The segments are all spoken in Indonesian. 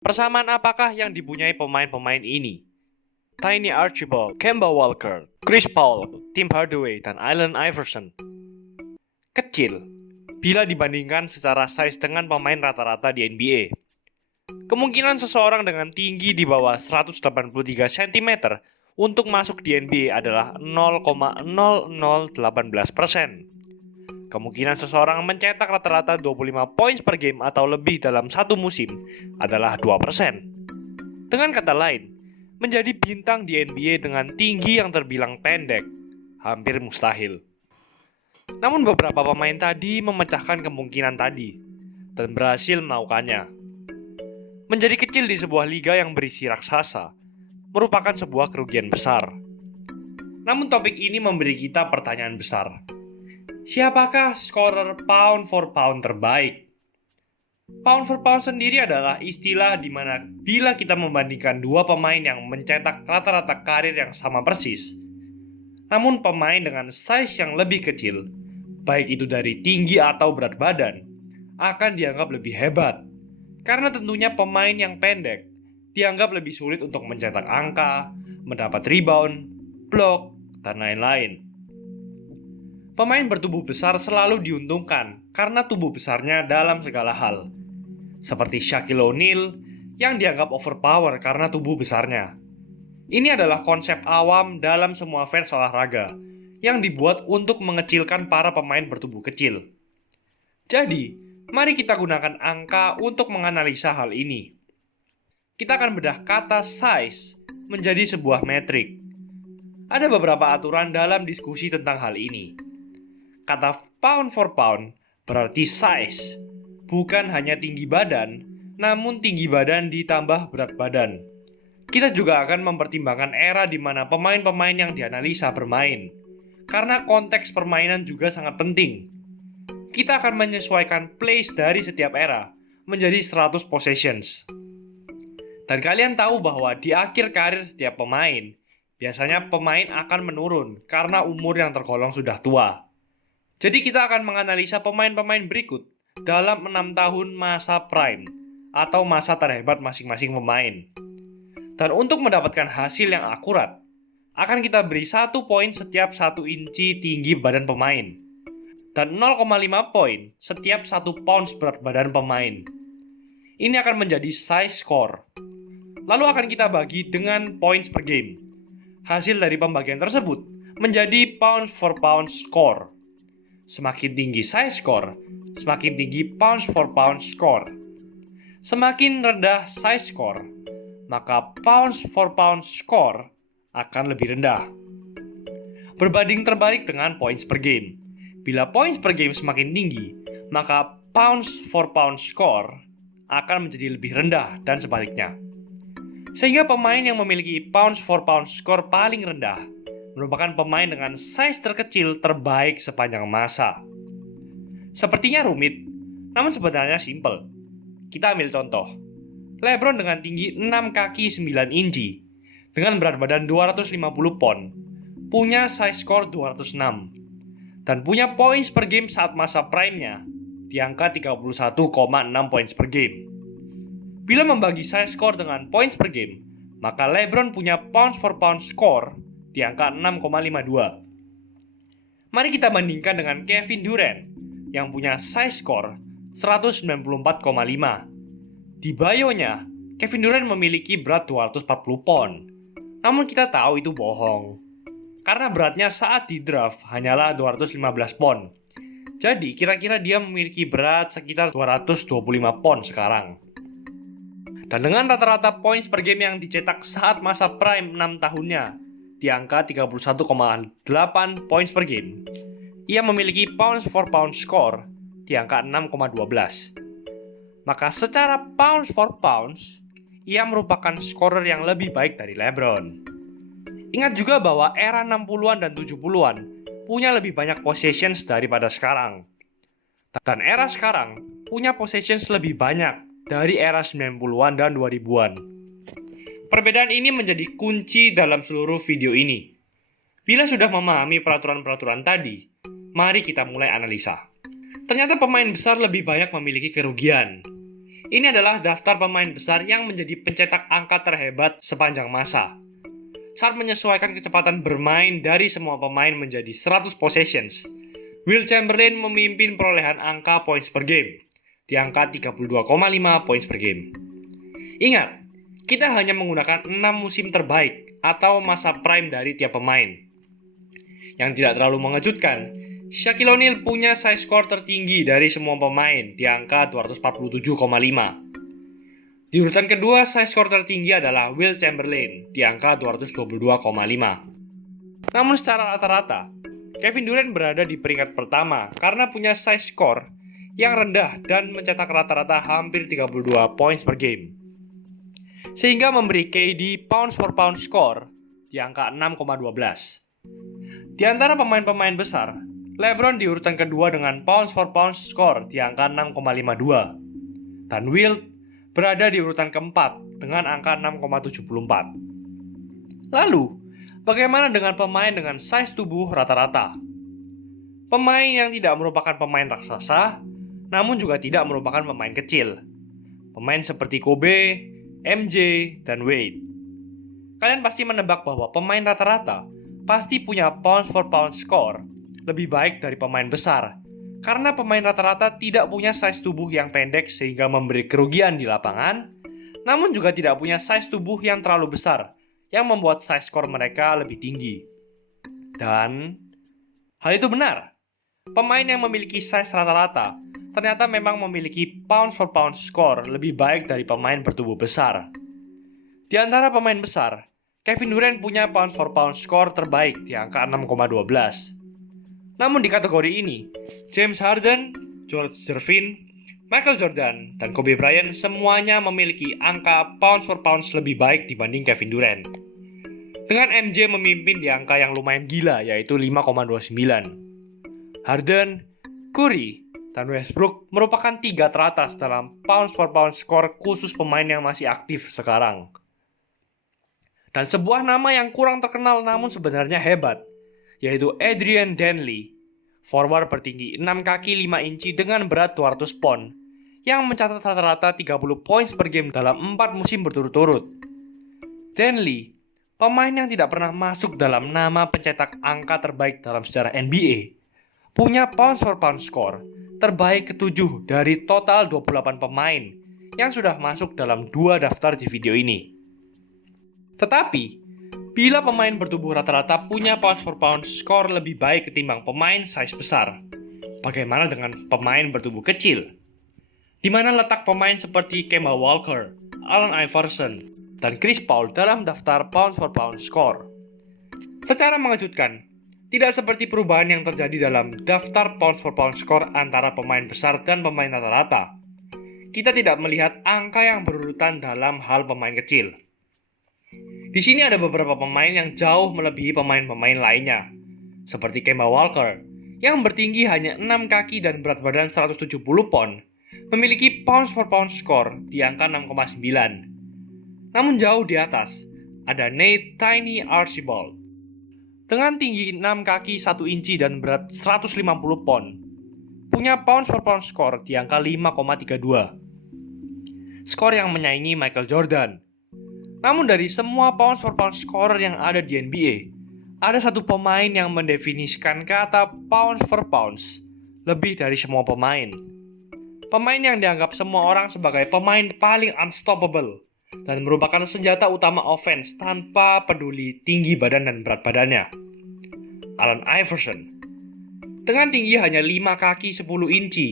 Persamaan apakah yang dipunyai pemain-pemain ini? Tiny Archibald, Kemba Walker, Chris Paul, Tim Hardaway, dan Allen Iverson. Kecil bila dibandingkan secara size dengan pemain rata-rata di NBA. Kemungkinan seseorang dengan tinggi di bawah 183 cm untuk masuk di NBA adalah 0,0018%. Kemungkinan seseorang mencetak rata-rata 25 poin per game atau lebih dalam satu musim adalah 2%. Dengan kata lain, menjadi bintang di NBA dengan tinggi yang terbilang pendek hampir mustahil. Namun beberapa pemain tadi memecahkan kemungkinan tadi dan berhasil melakukannya. Menjadi kecil di sebuah liga yang berisi raksasa merupakan sebuah kerugian besar. Namun topik ini memberi kita pertanyaan besar. Siapakah scorer pound for pound terbaik? Pound for pound sendiri adalah istilah di mana bila kita membandingkan dua pemain yang mencetak rata-rata karir yang sama persis, namun pemain dengan size yang lebih kecil, baik itu dari tinggi atau berat badan, akan dianggap lebih hebat. Karena tentunya pemain yang pendek dianggap lebih sulit untuk mencetak angka, mendapat rebound, blok, dan lain-lain. Pemain bertubuh besar selalu diuntungkan karena tubuh besarnya dalam segala hal. Seperti Shaquille O'Neal yang dianggap overpower karena tubuh besarnya. Ini adalah konsep awam dalam semua fans olahraga yang dibuat untuk mengecilkan para pemain bertubuh kecil. Jadi, mari kita gunakan angka untuk menganalisa hal ini. Kita akan bedah kata size menjadi sebuah metrik. Ada beberapa aturan dalam diskusi tentang hal ini. Kata pound for pound berarti size, bukan hanya tinggi badan, namun tinggi badan ditambah berat badan. Kita juga akan mempertimbangkan era di mana pemain-pemain yang dianalisa bermain, karena konteks permainan juga sangat penting. Kita akan menyesuaikan place dari setiap era menjadi 100 possessions. Dan kalian tahu bahwa di akhir karir setiap pemain, biasanya pemain akan menurun karena umur yang tergolong sudah tua. Jadi kita akan menganalisa pemain-pemain berikut dalam 6 tahun masa prime atau masa terhebat masing-masing pemain. Dan untuk mendapatkan hasil yang akurat, akan kita beri 1 poin setiap 1 inci tinggi badan pemain dan 0,5 poin setiap 1 pounds berat badan pemain. Ini akan menjadi size score. Lalu akan kita bagi dengan points per game. Hasil dari pembagian tersebut menjadi pounds for pounds score. Semakin tinggi size score, semakin tinggi pounds for pounds score. Semakin rendah size score, maka pounds for pounds score akan lebih rendah. Berbanding terbalik dengan points per game. Bila points per game semakin tinggi, maka pounds for pounds score akan menjadi lebih rendah dan sebaliknya. Sehingga pemain yang memiliki pounds for pounds score paling rendah merupakan pemain dengan size terkecil terbaik sepanjang masa. Sepertinya rumit, namun sebenarnya simple. Kita ambil contoh. LeBron dengan tinggi 6 kaki 9 inci dengan berat badan 250 pon punya size score 206 dan punya points per game saat masa prime-nya di angka 31,6 points per game. Bila membagi size score dengan points per game, maka LeBron punya pounds for pounds score di angka 6,52. Mari kita bandingkan dengan Kevin Durant yang punya size score 194,5. Di bio-nya, Kevin Durant memiliki berat 240 pon. Namun kita tahu itu bohong. Karena beratnya saat di draft hanyalah 215 pon. Jadi kira-kira dia memiliki berat sekitar 225 pon sekarang. Dan dengan rata-rata points per game yang dicetak saat masa prime 6 tahunnya di angka 31,8 points per game, ia memiliki pounds for pounds score di angka 6,12. Maka secara pounds for pounds, ia merupakan scorer yang lebih baik dari LeBron. Ingat juga bahwa era 60-an dan 70-an punya lebih banyak possessions daripada sekarang. Dan era sekarang punya possessions lebih banyak dari era 90-an dan 2000-an. Perbedaan ini menjadi kunci dalam seluruh video ini. Bila sudah memahami peraturan-peraturan tadi, mari kita mulai analisa. Ternyata pemain besar lebih banyak memiliki kerugian. Ini adalah daftar pemain besar yang menjadi pencetak angka terhebat sepanjang masa. Saat menyesuaikan kecepatan bermain dari semua pemain menjadi 100 possessions, Wilt Chamberlain memimpin perolehan angka points per game, di angka 32,5 points per game. Ingat, kita hanya menggunakan 6 musim terbaik atau masa prime dari tiap pemain. Yang tidak terlalu mengejutkan, Shaquille O'Neal punya size score tertinggi dari semua pemain di angka 247,5. Di urutan kedua, size score tertinggi adalah Wilt Chamberlain di angka 222,5. Namun secara rata-rata, Kevin Durant berada di peringkat pertama karena punya size score yang rendah dan mencetak rata-rata hampir 32 points per game. Sehingga memberi KD pounds per pound score di angka 6,12. Di antara pemain-pemain besar, LeBron di urutan kedua dengan pounds per pound score di angka 6,52. Dan Wilt berada di urutan keempat dengan angka 6,74. Lalu, bagaimana dengan pemain dengan size tubuh rata-rata? Pemain yang tidak merupakan pemain raksasa, namun juga tidak merupakan pemain kecil. Pemain seperti Kobe, MJ, dan Wade. Kalian pasti menebak bahwa pemain rata-rata pasti punya pounds per pound score lebih baik dari pemain besar, karena pemain rata-rata tidak punya size tubuh yang pendek sehingga memberi kerugian di lapangan, namun juga tidak punya size tubuh yang terlalu besar, yang membuat size score mereka lebih tinggi. Dan hal itu benar. Pemain yang memiliki size rata-rata ternyata memang memiliki pounds per pound score lebih baik dari pemain bertubuh besar. Di antara pemain besar, Kevin Durant punya pounds per pound score terbaik di angka 6,12. Namun di kategori ini, James Harden, George Gervin, Michael Jordan, dan Kobe Bryant semuanya memiliki angka pounds per pounds lebih baik dibanding Kevin Durant. Dengan MJ memimpin di angka yang lumayan gila yaitu 5,29. Harden, Curry, dan Westbrook merupakan 3 teratas dalam pounds per pound score khusus pemain yang masih aktif sekarang. Dan sebuah nama yang kurang terkenal namun sebenarnya hebat, yaitu Adrian Dantley, forward bertinggi 6 kaki 5 inci dengan berat 200 pon, yang mencatat rata-rata 30 points per game dalam 4 musim berturut-turut. Dantley, pemain yang tidak pernah masuk dalam nama pencetak angka terbaik dalam sejarah NBA, punya pounds per pound score terbaik ke-7 dari total 28 pemain yang sudah masuk dalam 2 daftar di video ini. Tetapi, bila pemain bertubuh rata-rata punya pounds per pound score lebih baik ketimbang pemain size besar, bagaimana dengan pemain bertubuh kecil? Di mana letak pemain seperti Kemba Walker, Allen Iverson, dan Chris Paul dalam daftar pounds per pound score? Secara mengejutkan, tidak seperti perubahan yang terjadi dalam daftar pounds per pound score antara pemain besar dan pemain rata-rata. Kita tidak melihat angka yang berurutan dalam hal pemain kecil. Di sini ada beberapa pemain yang jauh melebihi pemain-pemain lainnya, seperti Kemba Walker, yang bertinggi hanya 6 kaki dan berat badan 170 pon, memiliki pounds per pound score di angka 6,9. Namun jauh di atas, ada Nate Tiny Archibald, dengan tinggi 6 kaki 1 inci dan berat 150 pon, punya pounds per pound score di angka 5,32. Skor yang menyaingi Michael Jordan. Namun dari semua pounds per pound scorer yang ada di NBA, ada satu pemain yang mendefinisikan kata pounds per pounds lebih dari semua pemain. Pemain yang dianggap semua orang sebagai pemain paling unstoppable dan merupakan senjata utama offense tanpa peduli tinggi badan dan berat badannya. Allen Iverson. Dengan tinggi hanya 5 kaki 10 inci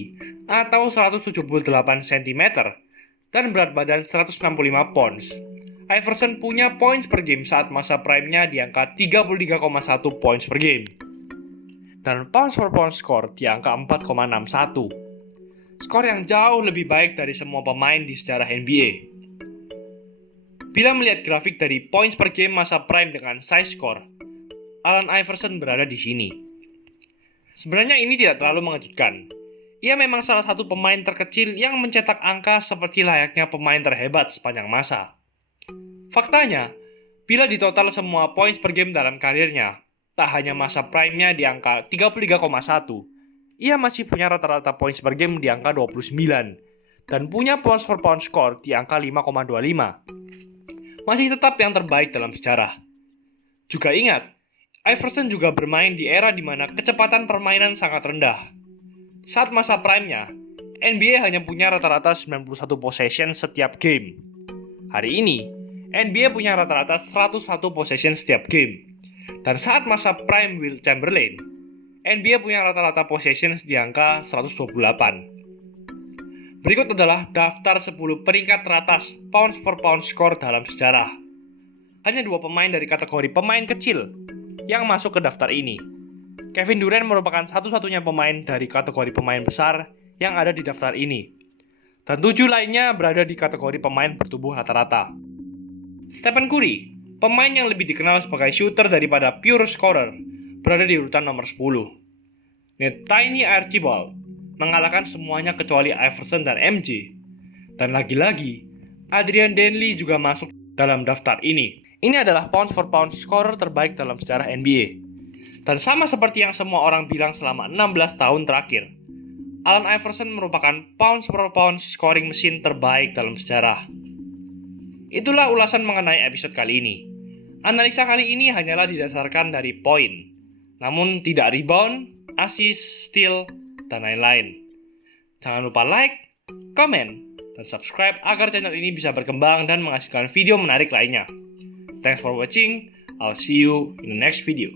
atau 178 cm dan berat badan 165 pounds, Iverson punya points per game saat masa prime-nya di angka 33,1 points per game. Dan pounds per pound score di angka 4,61. Skor yang jauh lebih baik dari semua pemain di sejarah NBA. Bila melihat grafik dari points per game masa prime dengan size score, Allen Iverson berada di sini. Sebenarnya ini tidak terlalu mengejutkan. Ia memang salah satu pemain terkecil yang mencetak angka seperti layaknya pemain terhebat sepanjang masa. Faktanya, bila ditotal semua points per game dalam karirnya, tak hanya masa prime-nya di angka 33,1, ia masih punya rata-rata points per game di angka 29, dan punya points per pound score di angka 5,25. Masih tetap yang terbaik dalam sejarah. Juga ingat, Iverson juga bermain di era di mana kecepatan permainan sangat rendah. Saat masa prime-nya, NBA hanya punya rata-rata 91 possession setiap game. Hari ini, NBA punya rata-rata 101 possession setiap game. Dan saat masa prime Wilt Chamberlain, NBA punya rata-rata possession di angka 128. Berikut adalah daftar 10 peringkat teratas pounds per pound score dalam sejarah. Hanya 2 pemain dari kategori pemain kecil yang masuk ke daftar ini. Kevin Durant merupakan satu-satunya pemain dari kategori pemain besar yang ada di daftar ini. Dan 7 lainnya berada di kategori pemain bertubuh rata-rata. Stephen Curry, pemain yang lebih dikenal sebagai shooter daripada pure scorer, berada di urutan nomor 10. Tiny Archibald mengalahkan semuanya kecuali Iverson dan MJ. Dan lagi-lagi, Adrian Dantley juga masuk dalam daftar ini. Ini adalah pounds per pound scorer terbaik dalam sejarah NBA. Dan sama seperti yang semua orang bilang selama 16 tahun terakhir, Allen Iverson merupakan pounds per pound scoring mesin terbaik dalam sejarah. Itulah ulasan mengenai episode kali ini. Analisa kali ini hanyalah didasarkan dari poin, namun tidak rebound, assist, steal, dan lain-lain. Jangan lupa like, komen, dan subscribe agar channel ini bisa berkembang dan menghasilkan video menarik lainnya. Thanks for watching. I'll see you in the next video.